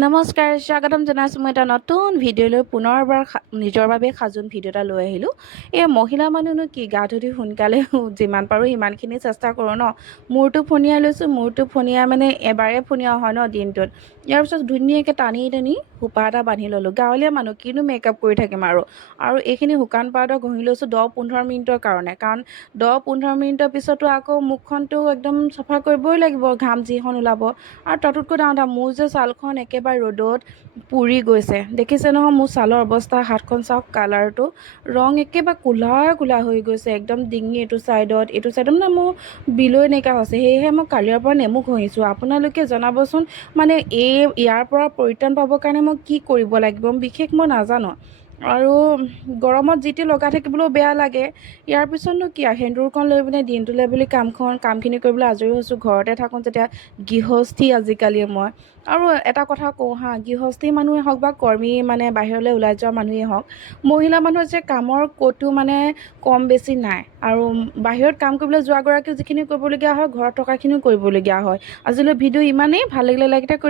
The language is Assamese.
নমস্কাৰ স্বাগতম জনাইছোঁ মই এটা নতুন ভিডিঅ'লৈ পুনৰবাৰ নিজৰ বাবে সাজোন ভিডিঅ' এটা লৈ আহিলোঁ। এই মহিলা মানুহনো কি গা ধুই সোনকালে যিমান পাৰোঁ সিমানখিনি চেষ্টা কৰোঁ ন। মূৰটো ফণিয়াই লৈছোঁ, মূৰটো ফণিয়াই মানে এবাৰে ফণিওৱা হয় ন দিনটোত। ইয়াৰ পিছত ধুনীয়াকৈ টানি হুপা এটা বান্ধি ল'লোঁ। গাঁৱলীয়া মানুহ কিনো মেকআপ কৰি থাকিম আৰু এইখিনি শুকান পাউডাৰ ঘঁহি লৈছোঁ 10-15 মিনিটৰ কাৰণে, কাৰণ 10-15 মিনিটৰ পিছতো আকৌ মুখখনতো একদম চাফা কৰিবই লাগিব, ঘাম যিখন ওলাব। আৰু তাতোতকৈ ডাঙৰ মোৰ যে ছালখন একেবাৰে ৰ'দত পুৰি গৈছে, দেখিছে নহয় মোৰ ছালৰ অৱস্থা। হাতখন চাওক, কালাৰটো ৰং একেবাৰে ক'লা হৈ গৈছে, একদম ডিঙি এইটো ছাইডত মানে মোৰ বিলৈ নাইকিয়া হৈছে। সেয়েহে মই কালিৰ পৰা নেমু ঘঁহিছোঁ। আপোনালোকে জনাবচোন, মানে ইয়াৰ পৰা পৰিত্ৰাণ পাবৰ কাৰণে মই কি কৰিব লাগিব, বিশেষ মই নাজানো। আৰু গৰমত যিটো লগাই থাকিবলৈও বেয়া লাগে। ইয়াৰ পিছতনো কি আৰু সেন্দুৰকণ লৈ পিনে দিনটোলৈ বুলি কামখিনি কৰিবলৈ আজৰি হৈছোঁ। ঘৰতে থাকোঁ যেতিয়া, গৃহস্থী আজিকালি মই। আৰু এটা কথা কওঁ হা, গৃহস্থী মানুহে হওক বা কৰ্মী মানে বাহিৰলৈ ওলাই যোৱা মানুহেই হওক, মহিলা মানুহৰ যে কামৰ ক'তো মানে কম বেছি নাই। আৰু বাহিৰত কাম কৰিবলৈ যোৱাগৰাকীও যিখিনি কৰিবলগীয়া হয়, ঘৰত থকাখিনিও কৰিবলগীয়া হয়। আজিলৈ ভিডিঅ' ইমানেই, ভাল লাগিলে লাইক এটা কৰি